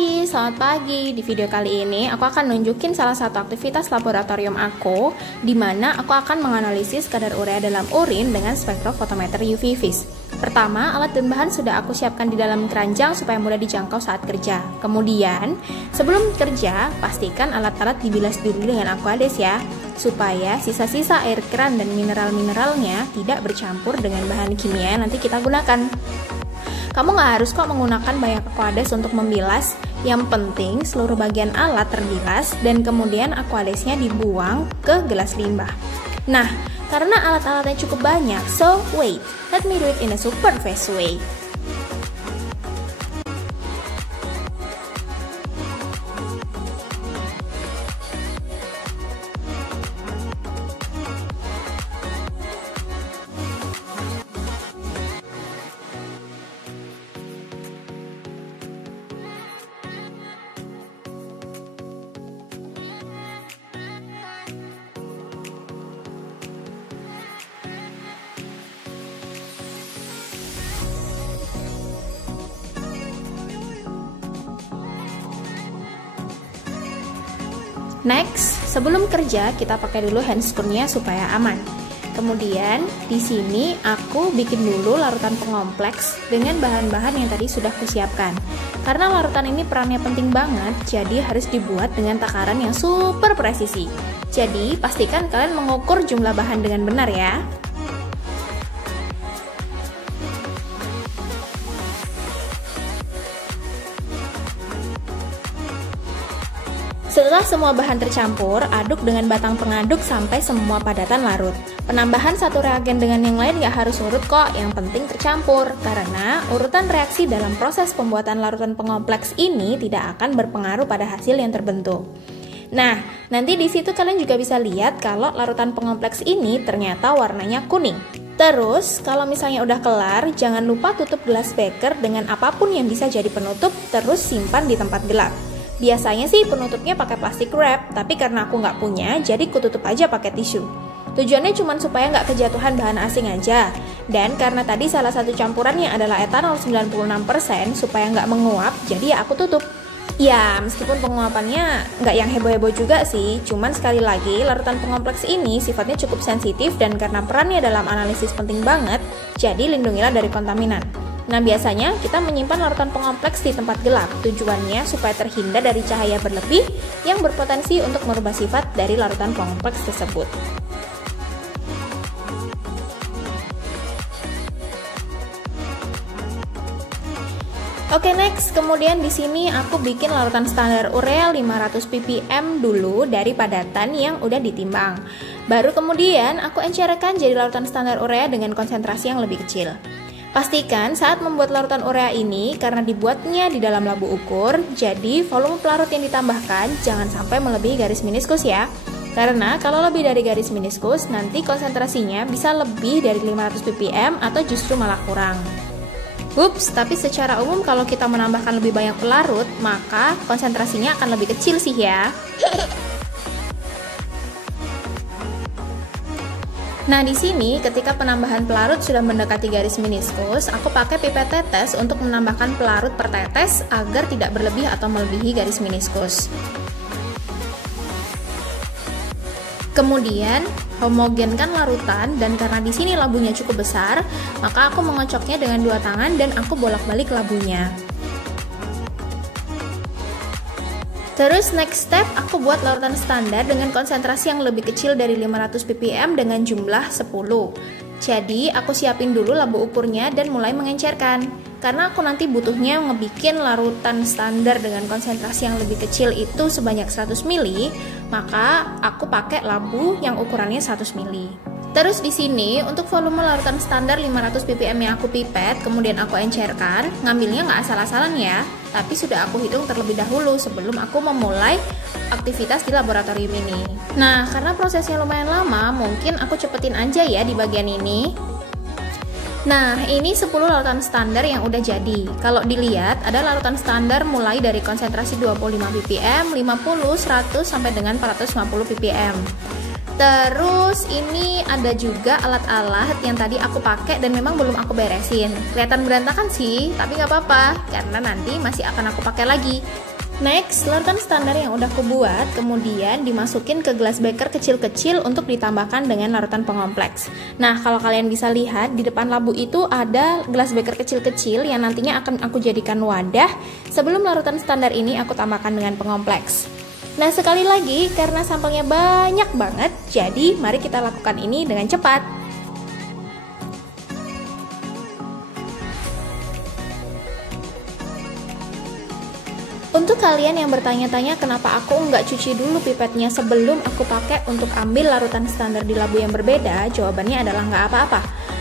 Hai, selamat pagi. Di video kali ini aku akan nunjukin salah satu aktivitas laboratorium aku, di mana aku akan menganalisis kadar urea dalam urin dengan spektrofotometer UV vis. Pertama, alat dan bahan sudah aku siapkan di dalam keranjang supaya mudah dijangkau saat kerja. Kemudian, sebelum kerja, pastikan alat-alat dibilas dulu dengan Aquades ya, supaya sisa-sisa air keran dan mineral-mineralnya tidak bercampur dengan bahan kimia yang nanti kita gunakan. Kamu nggak harus kok menggunakan banyak Aquades untuk membilas, yang penting seluruh bagian alat terbilas dan kemudian Aquadesnya dibuang ke gelas limbah. Nah, karena alat-alatnya cukup banyak, so wait, let me do it in a super fast way. Next, sebelum kerja kita pakai dulu handscrew-nya supaya aman. Kemudian di sini aku bikin dulu larutan pengompleks dengan bahan-bahan yang tadi sudah kusiapkan. Karena larutan ini perannya penting banget, jadi harus dibuat dengan takaran yang super presisi. Jadi pastikan kalian mengukur jumlah bahan dengan benar ya. Setelah semua bahan tercampur, aduk dengan batang pengaduk sampai semua padatan larut. Penambahan satu reagen dengan yang lain gak harus urut kok, yang penting tercampur. Karena urutan reaksi dalam proses pembuatan larutan pengompleks ini tidak akan berpengaruh pada hasil yang terbentuk. Nah, nanti di situ kalian juga bisa lihat kalau larutan pengompleks ini ternyata warnanya kuning. Terus, kalau misalnya udah kelar, jangan lupa tutup gelas beker dengan apapun yang bisa jadi penutup, terus simpan di tempat gelap. Biasanya sih penutupnya pakai plastik wrap, tapi karena aku nggak punya, jadi kututup aja pakai tisu. Tujuannya cuma supaya nggak kejatuhan bahan asing aja. Dan karena tadi salah satu campurannya adalah etanol 96%, supaya nggak menguap, jadi ya aku tutup. Ya, meskipun penguapannya nggak yang heboh-heboh juga sih, cuman sekali lagi, larutan pengompleks ini sifatnya cukup sensitif dan karena perannya dalam analisis penting banget, jadi lindungilah dari kontaminan. Nah, biasanya kita menyimpan larutan pengompleks di tempat gelap. Tujuannya supaya terhindar dari cahaya berlebih yang berpotensi untuk merubah sifat dari larutan pengompleks tersebut. Oke, next, kemudian di sini aku bikin larutan standar urea 500 ppm dulu dari padatan yang udah ditimbang. Baru kemudian aku encerkan jadi larutan standar urea dengan konsentrasi yang lebih kecil. Pastikan saat membuat larutan urea ini, karena dibuatnya di dalam labu ukur, jadi volume pelarut yang ditambahkan jangan sampai melebihi garis meniskus ya. Karena kalau lebih dari garis meniskus, nanti konsentrasinya bisa lebih dari 500 ppm atau justru malah kurang. Ups, tapi secara umum kalau kita menambahkan lebih banyak pelarut, maka konsentrasinya akan lebih kecil sih ya. Nah, di sini ketika penambahan pelarut sudah mendekati garis meniskus, aku pakai pipet tetes untuk menambahkan pelarut per tetes agar tidak berlebih atau melebihi garis meniskus. Kemudian, homogenkan larutan dan karena di sini labunya cukup besar, maka aku mengocoknya dengan dua tangan dan aku bolak-balik labunya. Terus next step, aku buat larutan standar dengan konsentrasi yang lebih kecil dari 500 ppm dengan jumlah 10. Jadi, aku siapin dulu labu ukurnya dan mulai mengencerkan. Karena aku nanti butuhnya ngebikin larutan standar dengan konsentrasi yang lebih kecil itu sebanyak 100 ml, maka aku pakai labu yang ukurannya 100 ml. Terus di sini untuk volume larutan standar 500 ppm yang aku pipet, kemudian aku encerkan, ngambilnya nggak asal-asalan ya, tapi sudah aku hitung terlebih dahulu sebelum aku memulai aktivitas di laboratorium ini. Nah, karena prosesnya lumayan lama, mungkin aku cepetin aja ya di bagian ini. Nah, ini 10 larutan standar yang udah jadi. Kalau dilihat, ada larutan standar mulai dari konsentrasi 25 ppm, 50, 100, sampai dengan 450 ppm. Terus ini ada juga alat-alat yang tadi aku pakai dan memang belum aku beresin. Kelihatan berantakan sih, tapi nggak apa-apa karena nanti masih akan aku pakai lagi. Next, larutan standar yang udah aku buat kemudian dimasukin ke glass beaker kecil-kecil untuk ditambahkan dengan larutan pengompleks. Nah, kalau kalian bisa lihat di depan labu itu ada glass beaker kecil-kecil yang nantinya akan aku jadikan wadah sebelum larutan standar ini aku tambahkan dengan pengompleks. Nah, sekali lagi karena sampelnya banyak banget, jadi mari kita lakukan ini dengan cepat. Untuk kalian yang bertanya-tanya kenapa aku nggak cuci dulu pipetnya sebelum aku pakai untuk ambil larutan standar di labu yang berbeda, jawabannya adalah nggak apa-apa.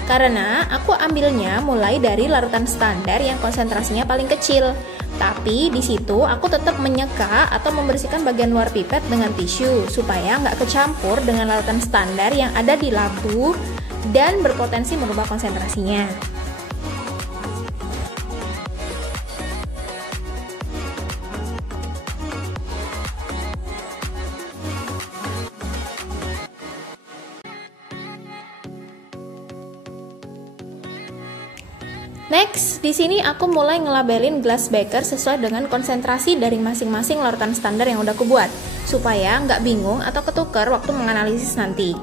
Karena aku ambilnya mulai dari larutan standar yang konsentrasinya paling kecil. Tapi di situ aku tetap menyeka atau membersihkan bagian luar pipet dengan tisu supaya nggak kecampur dengan larutan standar yang ada di labu dan berpotensi merubah konsentrasinya. Next, di sini aku mulai ngelabelin glass beaker sesuai dengan konsentrasi dari masing-masing larutan standar yang udah aku buat, supaya nggak bingung atau ketukar waktu menganalisis nanti.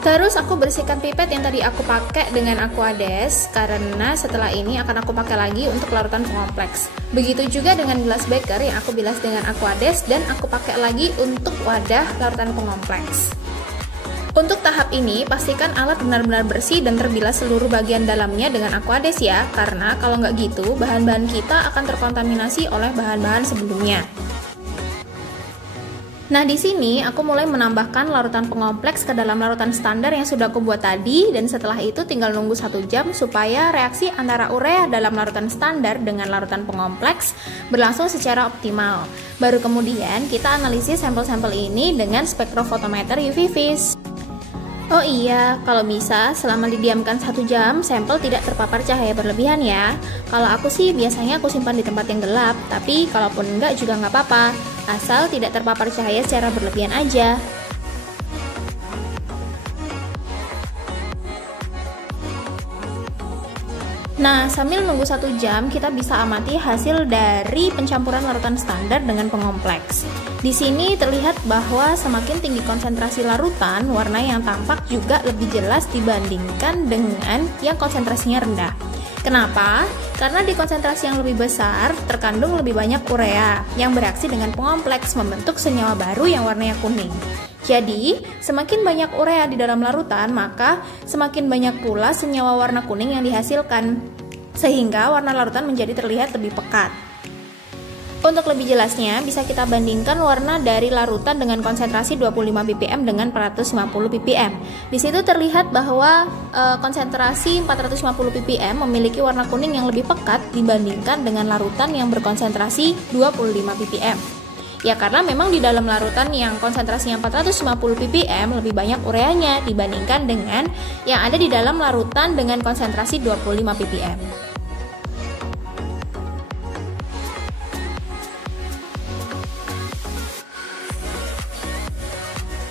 Terus aku bersihkan pipet yang tadi aku pakai dengan Aquades karena setelah ini akan aku pakai lagi untuk larutan pengompleks. Begitu juga dengan glass beaker yang aku bilas dengan Aquades dan aku pakai lagi untuk wadah larutan pengompleks. Untuk tahap ini pastikan alat benar-benar bersih dan terbilas seluruh bagian dalamnya dengan Aquades ya, karena kalau nggak gitu bahan-bahan kita akan terkontaminasi oleh bahan-bahan sebelumnya. Nah, di sini aku mulai menambahkan larutan pengompleks ke dalam larutan standar yang sudah aku buat tadi, dan setelah itu tinggal nunggu 1 jam supaya reaksi antara urea dalam larutan standar dengan larutan pengompleks berlangsung secara optimal. Baru kemudian kita analisis sampel-sampel ini dengan spektrofotometer UV vis. Oh iya, kalau bisa selama didiamkan 1 jam, sampel tidak terpapar cahaya berlebihan ya. Kalau aku sih biasanya aku simpan di tempat yang gelap, tapi kalaupun enggak juga nggak apa-apa, asal tidak terpapar cahaya secara berlebihan aja. Nah, sambil nunggu 1 jam, kita bisa amati hasil dari pencampuran larutan standar dengan pengompleks. Di sini terlihat bahwa semakin tinggi konsentrasi larutan, warna yang tampak juga lebih jelas dibandingkan dengan yang konsentrasinya rendah. Kenapa? Karena di konsentrasi yang lebih besar, terkandung lebih banyak urea yang bereaksi dengan pengompleks membentuk senyawa baru yang warnanya kuning. Jadi, semakin banyak urea di dalam larutan, maka semakin banyak pula senyawa warna kuning yang dihasilkan, sehingga warna larutan menjadi terlihat lebih pekat. Untuk lebih jelasnya, bisa kita bandingkan warna dari larutan dengan konsentrasi 25 ppm dengan 450 ppm. Di situ terlihat bahwa konsentrasi 450 ppm memiliki warna kuning yang lebih pekat dibandingkan dengan larutan yang berkonsentrasi 25 ppm. Ya karena memang di dalam larutan yang konsentrasinya 450 ppm lebih banyak ureanya dibandingkan dengan yang ada di dalam larutan dengan konsentrasi 25 ppm.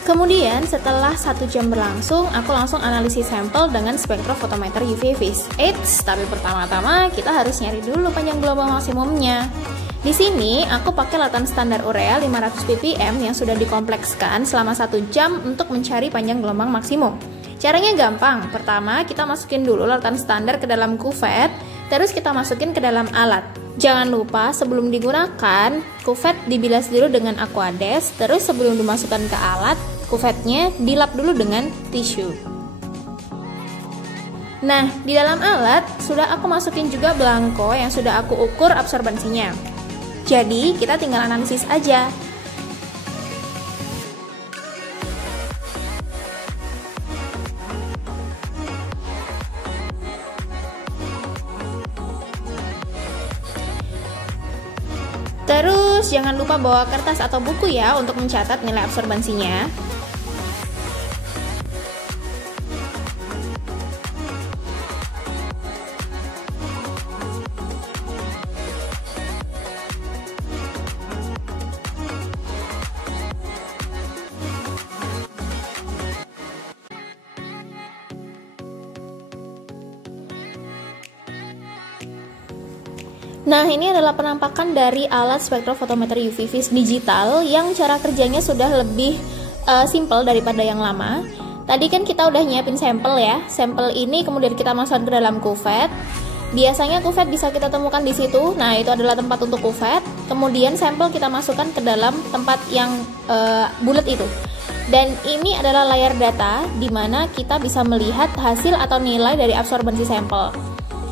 Kemudian setelah 1 jam berlangsung, aku langsung analisis sampel dengan spektrofotometer UV vis. Eits, tapi pertama-tama kita harus nyari dulu panjang gelombang maksimumnya. Di sini aku pakai larutan standar urea 500 ppm yang sudah dikomplekskan selama 1 jam untuk mencari panjang gelombang maksimum. Caranya gampang. Pertama, kita masukin dulu larutan standar ke dalam kuvet, terus kita masukin ke dalam alat. Jangan lupa sebelum digunakan, kuvet dibilas dulu dengan Aquades, terus sebelum dimasukkan ke alat, kuvetnya dilap dulu dengan tisu. Nah, di dalam alat sudah aku masukin juga belangko yang sudah aku ukur absorbensinya. Jadi, kita tinggal analisis aja. Terus, jangan lupa bawa kertas atau buku ya untuk mencatat nilai absorbensinya. Nah, ini adalah penampakan dari alat spektrofotometer UV vis digital yang cara kerjanya sudah lebih simple daripada yang lama. Tadi kan kita udah nyiapin sampel ya. Sampel ini kemudian kita masukkan ke dalam kuvet. Biasanya kuvet bisa kita temukan di situ. Nah, itu adalah tempat untuk kuvet. Kemudian sampel kita masukkan ke dalam tempat yang bulat itu. Dan ini adalah layar data di mana kita bisa melihat hasil atau nilai dari absorbensi sampel.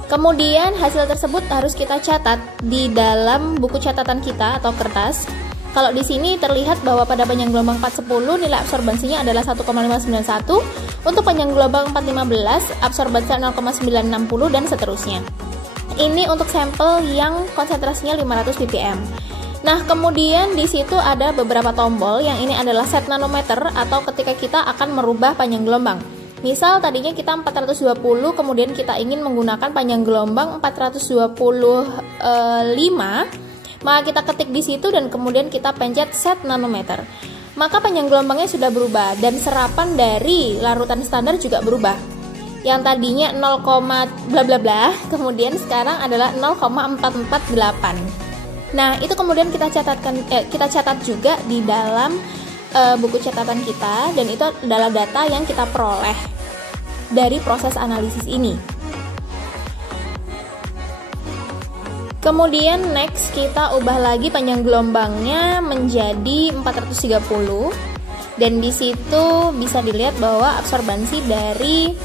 Kemudian hasil tersebut harus kita catat di dalam buku catatan kita atau kertas. Kalau di sini terlihat bahwa pada panjang gelombang 410 nilai absorbensinya adalah 1,591, untuk panjang gelombang 415 absorbensi 0,960 dan seterusnya. Ini untuk sampel yang konsentrasinya 500 ppm. Nah, kemudian di situ ada beberapa tombol, yang ini adalah set nanometer atau ketika kita akan merubah panjang gelombang. Misal tadinya kita 420, kemudian kita ingin menggunakan panjang gelombang 425, maka kita ketik di situ dan kemudian kita pencet set nanometer. Maka panjang gelombangnya sudah berubah dan serapan dari larutan standar juga berubah. Yang tadinya 0, bla bla bla, kemudian sekarang adalah 0,448. Nah, itu kemudian kita catat juga di dalam buku catatan kita, dan itu adalah data yang kita peroleh dari proses analisis ini. Kemudian next kita ubah lagi panjang gelombangnya menjadi 430, dan di situ bisa dilihat bahwa absorbensi dari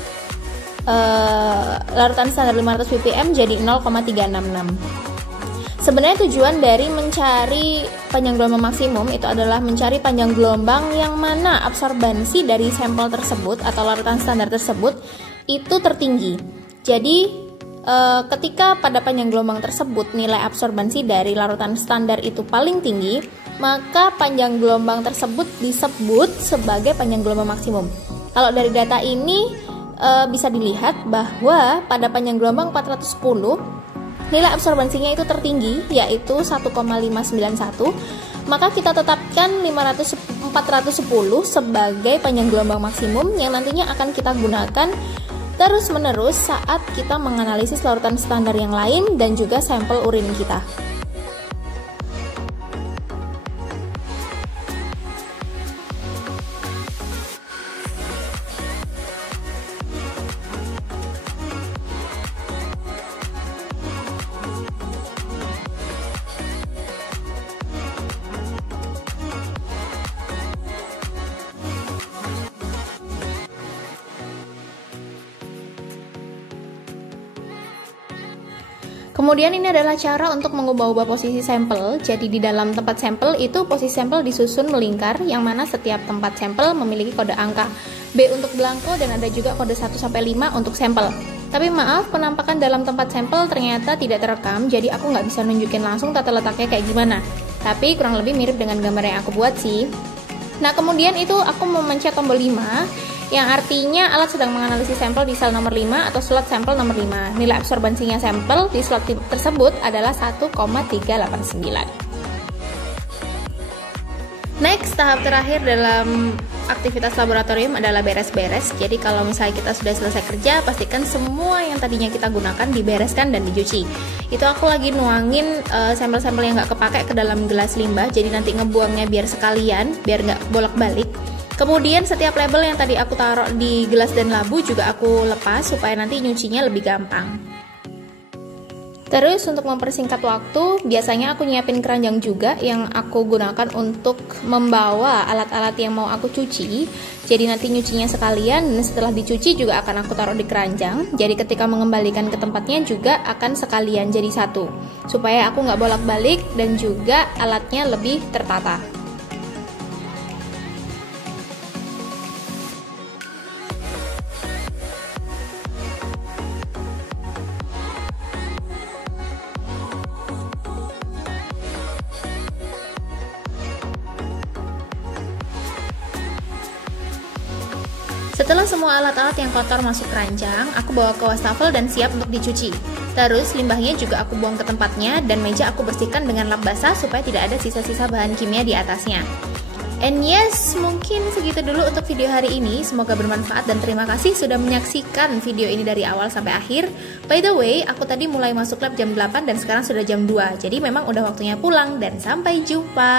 larutan standar 500 ppm jadi 0,366. Sebenarnya tujuan dari mencari panjang gelombang maksimum itu adalah mencari panjang gelombang yang mana absorbensi dari sampel tersebut atau larutan standar tersebut itu tertinggi. Jadi ketika pada panjang gelombang tersebut nilai absorbensi dari larutan standar itu paling tinggi, maka panjang gelombang tersebut disebut sebagai panjang gelombang maksimum. Kalau dari data ini bisa dilihat bahwa pada panjang gelombang 410 nilai absorbensinya itu tertinggi, yaitu 1,591, maka kita tetapkan 410 sebagai panjang gelombang maksimum yang nantinya akan kita gunakan terus-menerus saat kita menganalisis larutan standar yang lain dan juga sampel urin kita. Kemudian ini adalah cara untuk mengubah-ubah posisi sampel. Jadi di dalam tempat sampel itu posisi sampel disusun melingkar, yang mana setiap tempat sampel memiliki kode angka B untuk belangko dan ada juga kode 1-5 untuk sampel. Tapi maaf, penampakan dalam tempat sampel ternyata tidak terekam, jadi aku nggak bisa nunjukin langsung tata letaknya kayak gimana. Tapi kurang lebih mirip dengan gambar yang aku buat sih. Nah, kemudian itu aku memencet tombol 5, yang artinya alat sedang menganalisis sampel di sel nomor 5 atau slot sampel nomor 5. Nilai absorbensinya sampel di slot tersebut adalah 1,389. Next, tahap terakhir dalam aktivitas laboratorium adalah beres-beres. Jadi kalau misalnya kita sudah selesai kerja, pastikan semua yang tadinya kita gunakan dibereskan dan dicuci. Itu aku lagi nuangin sampel-sampel yang nggak kepake ke dalam gelas limbah, jadi nanti ngebuangnya biar sekalian, biar nggak bolak-balik. Kemudian setiap label yang tadi aku taruh di gelas dan labu juga aku lepas supaya nanti nyucinya lebih gampang. Terus untuk mempersingkat waktu, biasanya aku nyiapin keranjang juga yang aku gunakan untuk membawa alat-alat yang mau aku cuci. Jadi nanti nyucinya sekalian, dan setelah dicuci juga akan aku taruh di keranjang. Jadi ketika mengembalikan ke tempatnya juga akan sekalian jadi satu, supaya aku nggak bolak-balik dan juga alatnya lebih tertata. Setelah semua alat-alat yang kotor masuk keranjang, aku bawa ke wastafel dan siap untuk dicuci. Terus limbahnya juga aku buang ke tempatnya dan meja aku bersihkan dengan lap basah supaya tidak ada sisa-sisa bahan kimia di atasnya. And yes, mungkin segitu dulu untuk video hari ini. Semoga bermanfaat dan terima kasih sudah menyaksikan video ini dari awal sampai akhir. By the way, aku tadi mulai masuk lab jam 8 dan sekarang sudah jam 2. Jadi memang udah waktunya pulang dan sampai jumpa.